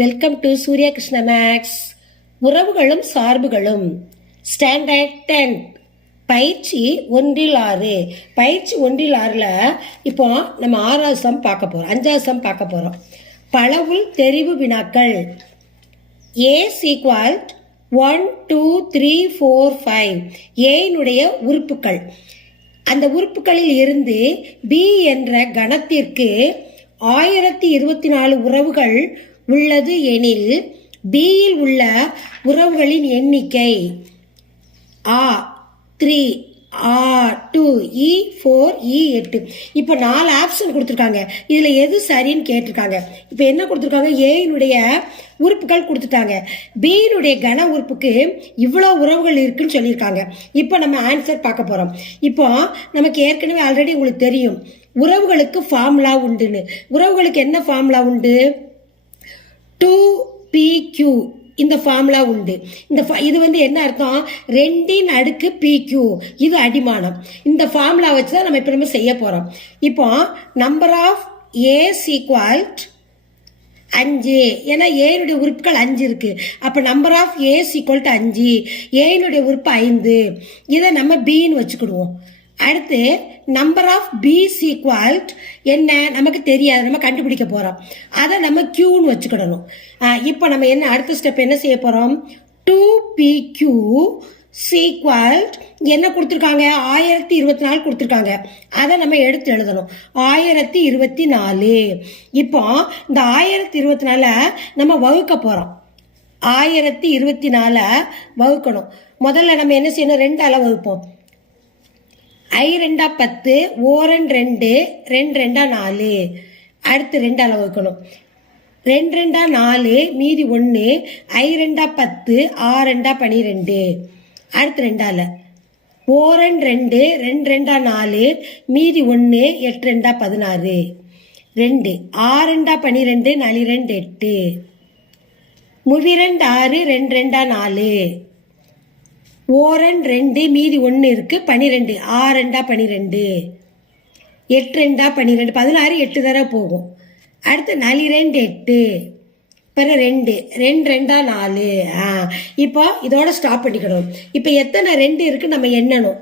Welcome to Surya Krishna maths உறவுகளும் சார்புகளும். Standard ten பயிற்சி ஒன்றில் ஆறு. பயிற்சி ஒன்றில் ஆறில் இப்போ நம்ம ஆறாவது சம் பார்க்க போகிறோம் அஞ்சாவது சம் பார்க்க போகிறோம் பளவுள் தெரிவு வினாக்கள். A equal one two three four five ஏனுடைய உறுப்புகள். அந்த உறுப்புகளில் இருந்து பி என்ற கணத்திற்கு ஆயிரத்தி இருபத்தி நாலு உறவுகள் உள்ளது எனில் பியில் உள்ள உறவுகளின் எண்ணிக்கை ஆ த்ரீ ஆ டூ இ ஃபோர் இ எட்டு. இப்போ நாலு ஆப்ஷன் கொடுத்துருக்காங்க. இதில் எது சரின்னு கேட்டிருக்காங்க. இப்போ என்ன கொடுத்துருக்காங்க? ஏயினுடைய உறுப்புகள் கொடுத்துட்டாங்க. பியினுடைய கன உறுப்புக்கு இவ்வளோ உறவுகள் இருக்குன்னு சொல்லியிருக்காங்க. இப்போ நம்ம ஆன்சர் பார்க்க போகிறோம் இப்போ நமக்கு ஏற்கனவே ஆல்ரெடி உங்களுக்கு தெரியும். உறவுகளுக்கு ஃபார்முலா உண்டுன்னு. உறவுகளுக்கு என்ன ஃபார்முலா உண்டு? டூ பிக்யூ இந்த ஃபார்முலா உண்டு. இந்த இது வந்து என்ன அர்த்தம்? ரெண்டின் அடுக்கு பிக்யூ இது அடிமானம். இந்த ஃபார்முலா வச்சு தான் நம்ம இப்போ நம்ம செய்ய போகிறோம் இப்போ நம்பர் ஆஃப் ஏ சீக்வால்ட் அஞ்சு. ஏன்னா ஏனுடைய உறுப்புகள் அஞ்சு இருக்கு. அப்போ number of A's equal to அஞ்சு. ஏனுடைய உறுப்பு ஐந்து. இதை நம்ம பின்னு வச்சுக்கிடுவோம். அடுத்து நம்பர் ஆஃப் பி ஈக்குவல் என்ன? நமக்கு தெரியாது. நம்ம கண்டுபிடிக்க போகிறோம் அதை நம்ம கியூன்னு வச்சுக்கிடணும். இப்போ நம்ம என்ன அடுத்த ஸ்டெப் என்ன செய்ய போகிறோம் டூ பி கியூ சீக்வல் என்ன கொடுத்துருக்காங்க? ஆயிரத்தி இருபத்தி நாலு கொடுத்துருக்காங்க. அதை நம்ம எடுத்து எழுதணும். ஆயிரத்தி இருபத்தி நாலு. இப்போ இந்த ஆயிரத்தி இருபத்தி நாலை நம்ம வகுக்க போகிறோம் ஆயிரத்தி இருபத்தி நாலை வகுக்கணும். முதல்ல நம்ம என்ன செய்யணும்? ரெண்டு அளவு வகுப்போம். ஐ ரெண்டா பத்து ஓரன் ரெண்டு ரெண்டு ரெண்டா நாலு. அடுத்து ரெண்டு அளவு வைக்கணும். ரெண்டு ரெண்டா நாலு மீதி ஒன்று ஐ ரெண்டா பத்து ஆ ரெண்டா பனிரெண்டு. அடுத்து ரெண்டால ஓரன் ரெண்டு ரெண்டு ரெண்டா நாலு மீதி ஒன்று எட்டு ரெண்டா பதினாறு. ரெண்டு ஆ ரெண்டா பனிரெண்டு நாலு ரெண்டு எட்டு. முவிரெண்டு ஆறு ரெண்டு ரெண்டா நாலு. ஓரன் ரெண்டு மீதி ஒன்று இருக்குது பனிரெண்டு. ஆ ரெண்டா பனிரெண்டு. எட்டு ரெண்டா பன்னிரெண்டு பதினாறு எட்டு தடவை போகும். அடுத்து நலி ரெண்டு எட்டு. பிறகு ரெண்டு. ரெண்டு ரெண்டா நாலு. ஆ. இப்போ இதோட ஸ்டாப் பண்ணிக்கணும். இப்போ எத்தனை ரெண்டு இருக்குது நம்ம எண்ணணும்?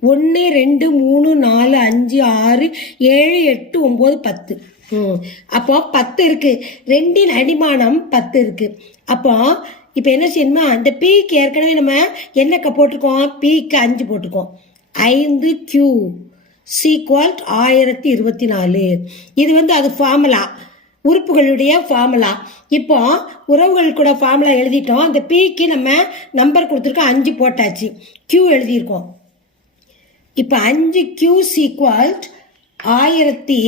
ஒன்று ரெண்டு மூணு நாலு அஞ்சு ஆறு ஏழு எட்டு ஒம்பது பத்து. ம். அப்போ பத்து இருக்கு. ரெண்டின் அடிமானம் பத்து இருக்கு. அப்போ இப்போ என்ன செய்யணுமா? இந்த பீக்கு ஏற்கனவே நம்ம என்னக்க போட்டிருக்கோம்? பீக்கு அஞ்சு போட்டிருக்கோம். ஐந்து கியூ சீக்வால்ட் ஆயிரத்தி இருபத்தி நாலு. இது வந்து அது ஃபார்முலா உறுப்புகளுடைய ஃபார்முலா இப்போ உறவுகள் கூட ஃபார்முலா எழுதிட்டோம். அந்த பீக்கு நம்ம நம்பர் கொடுத்துருக்கோம். அஞ்சு போட்டாச்சு. கியூ எழுதியிருக்கோம். இப்போ அஞ்சு கியூ சீக்வால்ட் ஆயிரத்தி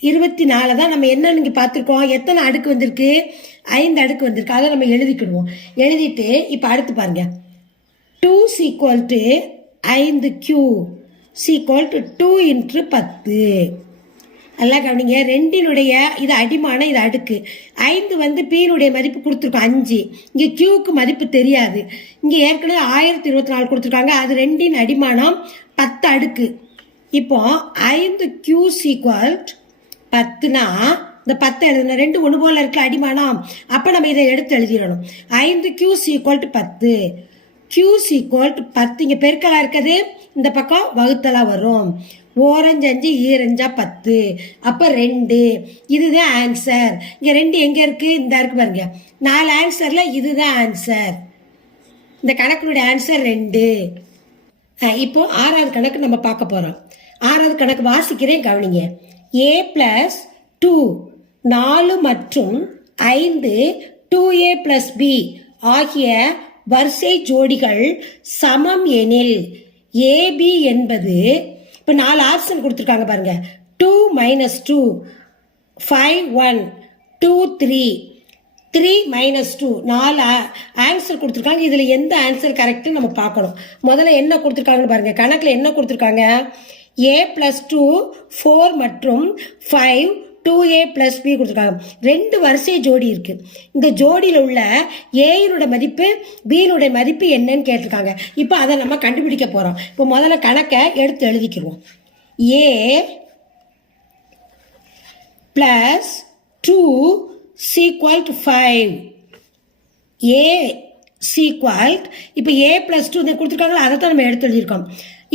இருபத்தி நாலு தான் நம்ம என்னன்னு இங்கே பார்த்துருக்கோம். எத்தனை அடுக்கு வந்திருக்கு? ஐந்து அடுக்கு வந்திருக்கு. அதை நம்ம எழுதிக்கிடுவோம். எழுதிட்டு இப்போ அடுத்து பாருங்க. டூ சீக்வல் டு ஐந்து Q equal to two into பத்து. நல்லா கவனிங்க. ரெண்டினுடைய இது அடிமான இது அடுக்கு. ஐந்து வந்து பீனுடைய மதிப்பு கொடுத்துருக்கோம் அஞ்சு. இங்கே கியூக்கு மதிப்பு தெரியாது. இங்கே ஏற்கனவே ஆயிரத்தி இருபத்தி நாலு கொடுத்துருக்காங்க. அது ரெண்டின் அடிமானம் பத்து அடுக்கு. இப்போ ஐந்து கியூ சீக்வல் பத்துனா இந்த பத்து எழுதணும் ரெண்டு ஒன்று போல இருக்க அடிமானம் அப்போ நம்ம இதை எடுத்து எழுதிடணும். ஐந்து கியூ சீக்வல் பத்து. கியூ சீக்வல் பத்து. இங்கே பெருக்கலாக இருக்குது. இந்த பக்கம் வகுத்தலாக வரும். ஓரஞ்சு அஞ்சு ஈரஞ்சா பத்து. அப்போ ரெண்டு. இதுதான் ஆன்சர் இங்கே ரெண்டு எங்கே இருக்குது இந்த இருக்கு பாருங்க. நாலு ஆன்சரில் இதுதான் ஆன்சர் இந்த கணக்கினுடைய ஆன்சர் ரெண்டு. இப்போ ஆறாவது கணக்கு நம்ம பார்க்க போகிறோம் ஆறாவது கணக்கு வாசிக்கிறேன் கவனிங்க. ஏ ப்ளஸ் டூ நாலு மற்றும் ஐந்து டூ ஏ ப்ளஸ் பி ஆகிய வரிசை ஜோடிகள் சமம் எனில் ஏபி என்பது இப்போ நாலு ஆப்ஷன் கொடுத்துருக்காங்க பாருங்க. Two minus two five one two three three minus two நாலு ஆன்சர் கொடுத்துருக்காங்க. இதில் எந்த ஆன்சர் கரெக்டுன்னு நம்ம பார்க்கணும். முதல்ல என்ன கொடுத்துருக்காங்கன்னு பாருங்கள் கணக்கில் என்ன கொடுத்துருக்காங்க? ஏ ப்ளஸ் டூ ஃபோர் மற்றும் five two A plus B கொடுத்துருக்காங்க. ரெண்டு வரிசை ஜோடி இருக்குது இந்த ஜோடியில் உள்ள ஏயினோட மதிப்பு பியினுடைய மதிப்பு என்னன்னு கேட்டிருக்காங்க. இப்போ அதை நம்ம கண்டுபிடிக்க போகிறோம் இப்போ முதல்ல கணக்கை எடுத்து எழுதிக்கிறோம் A plus two equal to five A equalled இப்போ ஏ ப்ளஸ் டூ இந்த கொடுத்துருக்காங்களோ? அதை தான் நம்ம எடுத்து எழுதியிருக்கோம்.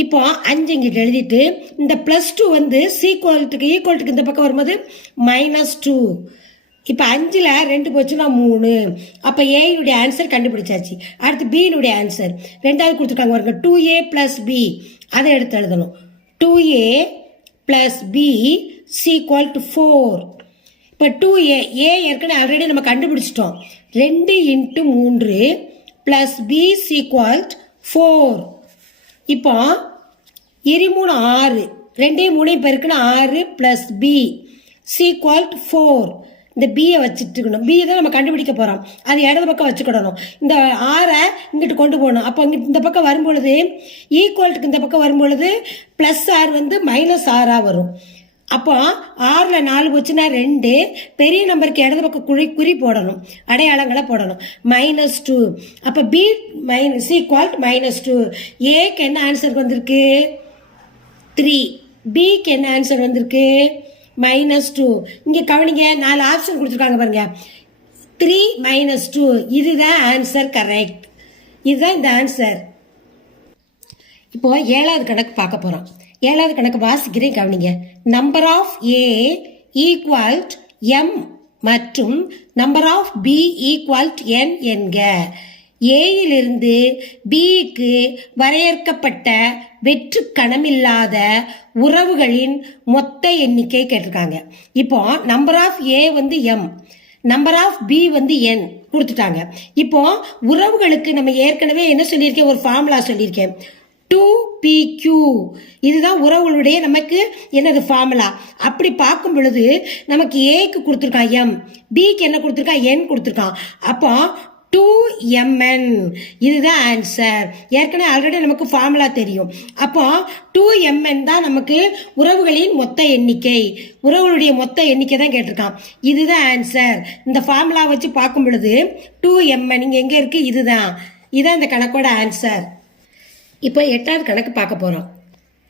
இப்போ அஞ்சு இங்கிட்ட எழுதிட்டு இந்த ப்ளஸ் டூ வந்து சீக்வல்ட்டுக்கு ஈக்குவல்ட்டுக்கு இந்த பக்கம் வரும்போது மைனஸ் டூ இப்போ அஞ்சில் ரெண்டு போச்சுன்னா மூணு. அப்போ ஏயினுடைய ஆன்சர் கண்டுபிடிச்சாச்சு. அடுத்து பியினுடைய ஆன்சர் ரெண்டாவது கொடுத்துருக்காங்க பாருங்க டூ ஏ ப்ளஸ் பி அதை எடுத்து எழுதணும். Two A plus B equal to four இப்போ டூ ஏ ஏ ஏற்கனவே ஆல்ரெடி நம்ம கண்டுபிடிச்சிட்டோம். ரெண்டு இன்ட்டு மூன்று. ப்ளஸ் பி சீக்வல்ட் ஃபோர் இப்போ இரு மூணு ஆறு. ரெண்டையும் மூணையும் பெருக்குன்னா ஆறு ப்ளஸ் பி சீக்வல்ட் ஃபோர் இந்த பியை வச்சுட்டுக்கணும். பியை தான் நம்ம கண்டுபிடிக்க போகிறோம் அது இடது பக்கம் வச்சுக்கிடணும். இந்த ஆறை இங்கிட்டு கொண்டு போகணும். அப்போ இங்கிட்டு இந்த பக்கம் வரும்பொழுது ஈக்குவல்ட்டுக்கு இந்த பக்கம் வரும்பொழுது ப்ளஸ் ஆர் வந்து மைனஸ் ஆறாக வரும். அப்போ ஆறில் நாலு போச்சுன்னா ரெண்டு. பெரிய நம்பருக்கு இடது பக்கம் குறி குறி போடணும். அடையாளங்களை போடணும். Minus two. அப்போ B minus equal minus two ஏக்கு என்ன ஆன்சர் வந்திருக்கு? த்ரீ பிக்கு என்ன ஆன்சர் வந்திருக்கு? மைனஸ் டூ இங்கே கவனிங்க நாலு ஆப்ஷன் கொடுத்துருக்காங்க பாருங்க. த்ரீ மைனஸ் டூ இதுதான் ஆன்சர் கரெக்ட் இதுதான் இந்த ஆன்சர் இப்போ ஏழாவது கணக்கு பார்க்க போகிறோம் ஏழாவது கணக்கு வாசிக்கிறேன் கவனிங்க. Number of A equal M மற்றும் number of B equal N என்க. ஏயிலிருந்து பிக்கு வரையறுக்கப்பட்ட வெற்று கணமில்லாத உறவுகளின் மொத்த எண்ணிக்கை கேட்டிருக்காங்க. இப்போ நம்பர் ஆஃப் ஏ வந்து எம் நம்பர் ஆஃப் பி வந்து என் கொடுத்துட்டாங்க. இப்போ உறவுகளுக்கு நம்ம ஏற்கனவே என்ன சொல்லியிருக்கேன்? ஒரு ஃபார்முலா சொல்லியிருக்கேன். டூ பி கியூ இதுதான் உறவுகளுடைய நமக்கு என்னது ஃபார்முலா அப்படி பார்க்கும் பொழுது நமக்கு ஏக்கு கொடுத்துருக்கான் எம் பிக்கு என்ன கொடுத்துருக்கான் என் கொடுத்துருக்கான் அப்போ டூ எம்என் இதுதான் ஆன்சர் ஏற்கனவே ஆல்ரெடி நமக்கு ஃபார்முலா தெரியும். அப்போ டூ எம்என் தான் நமக்கு உறவுகளின் மொத்த எண்ணிக்கை. உறவுகளுடைய மொத்த எண்ணிக்கை தான் கேட்டிருக்கான். இதுதான் ஆன்சர் இந்த ஃபார்முலா வச்சு பார்க்கும் பொழுது டூ எம்என் இங்கே எங்கே இருக்குது இதுதான். இதுதான் இந்த கணக்கோட ஆன்சர் இப்போ எட்டாவது கணக்கு பார்க்க போகிறோம்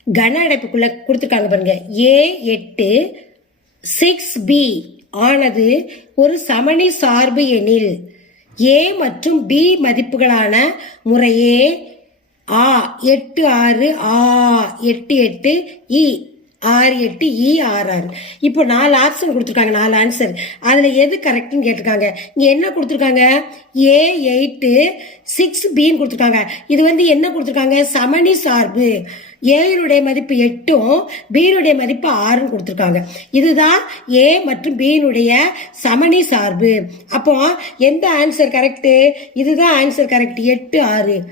கன அடைப்புக்குள்ளே கொடுத்துருக்காங்க பாருங்க. ஏ எட்டு சிக்ஸ் பி ஆனது ஒரு சமணி சார்பு எனில் ஏ மற்றும் பி மதிப்புகளான முறையே ஆ எட்டு ஆறு ஆ எட்டு எட்டு இ ஆறு எட்டு இ ஆறு ஆறு இப்போ நாலு ஆப்ஷன் கொடுத்துருக்காங்க நாலு ஆன்சர் அதில் எது கரெக்டுன்னு கேட்டிருக்காங்க? இங்கே என்ன கொடுத்துருக்காங்க? ஏ எயிட்டு சிக்ஸ் பின்னு கொடுத்துருக்காங்க. இது வந்து என்ன கொடுத்துருக்காங்க? சமணி சார்பு. ஏனுடைய மதிப்பு எட்டும் பியினுடைய மதிப்பு ஆறுன்னு கொடுத்துருக்காங்க. இதுதான் ஏ மற்றும் பியினுடைய சமணி சார்பு. அப்போ எந்த ஆன்சர் கரெக்டு இதுதான் ஆன்சர் கரெக்ட் எட்டு ஆறு.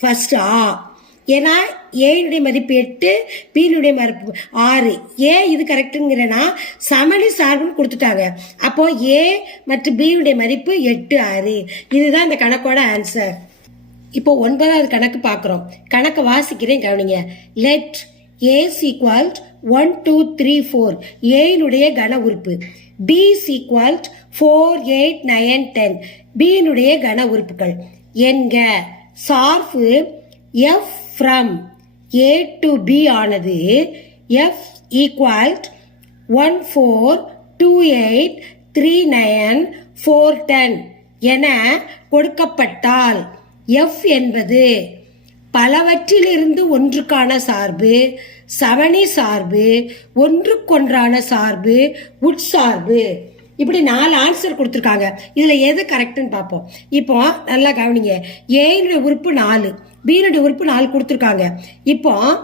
ஃபர்ஸ்ட் ஆ. ஏன்னா ஏனுடைய மதிப்பு எட்டு பியினுடைய மதிப்பு ஆறு. ஏன் இது கரெக்டுங்கிறனா? சமணி சார்புன்னு கொடுத்துட்டாங்க. அப்போ ஏ மற்றும் பியினுடைய மதிப்பு எட்டு ஆறு. இதுதான் இந்த கணக்கோட ஆன்சர் இப்போ ஒன்பதாவது கணக்கு பார்க்குறோம். கணக்கை வாசிக்கிறேன் கவனிங்க. Let A equal to one two three four ஏயினுடைய கன உறுப்பு. B equal to four eight nine ten பியினுடைய கன உறுப்புகள். என்க. சார்பு F from A to B ஆனது F equal to one four two eight three nine four ten என கொடுக்கப்பட்டால் F என்பது பலவற்றிலிருந்து ஒன்றுக்கான சார்பு சவணி சார்பு ஒன்றுக்கொன்றான சார்பு உட்சார்பு இப்படி நாலு ஆன்சர் கொடுத்துருக்காங்க. இதில் எது கரெக்டுன்னு பார்ப்போம். இப்போ நல்லா கவனிங்க. ஏனுடைய உறுப்பு நாலு. பீனுடைய உறுப்பு நாலு கொடுத்துருக்காங்க. இப்போ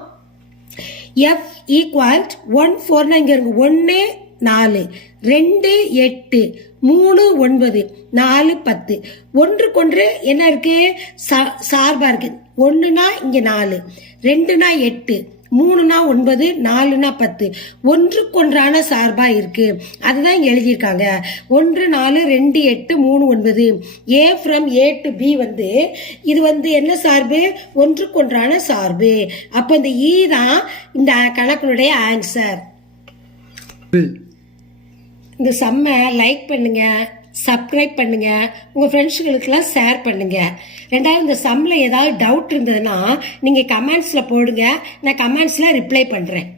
எஃப் ஈக்குவல் ஒன் ஃபோர்னா இங்கே இருக்கு. ஒன்று நாலு. ரெண்டு எட்டு. மூணு ஒன்பது. நாலு பத்து. ஒன்றுக்கொன்று என்ன இருக்கு? சா- சார்பாக இருக்கு. ஒன்றுனா இங்கே நாலு. ரெண்டுனா எட்டு. மூணுனா ஒன்பது நாலுனா பத்து. ஒன்றுக்கொன்றான சார்பா இருக்கு. அதுதான் இங்க எழுதியிருக்காங்க. ஒன்று நாலு ரெண்டு எட்டு மூணு ஒன்பது. A from A to B வந்து இது வந்து என்ன சார்பு? ஒன்றுக்கொன்றான சார்பு. அப்போ இந்த ஈ தான் இந்த கணக்கினுடைய ஆன்சர் இந்த செம்மை லைக் பண்ணுங்க. சப்ஸ்கிரைப் பண்ணுங்க. உங்க ஃப்ரெண்ட்ஸுகளுக்கெல்லாம் ஷேர் பண்ணுங்க. ரெண்டாவது இந்த சம்மில் ஏதாவது டவுட் இருந்ததுன்னா நீங்க கமெண்ட்ஸ்ல போடுங்க. நான் கமெண்ட்ஸ்ல ரிப்ளை பண்றேன்.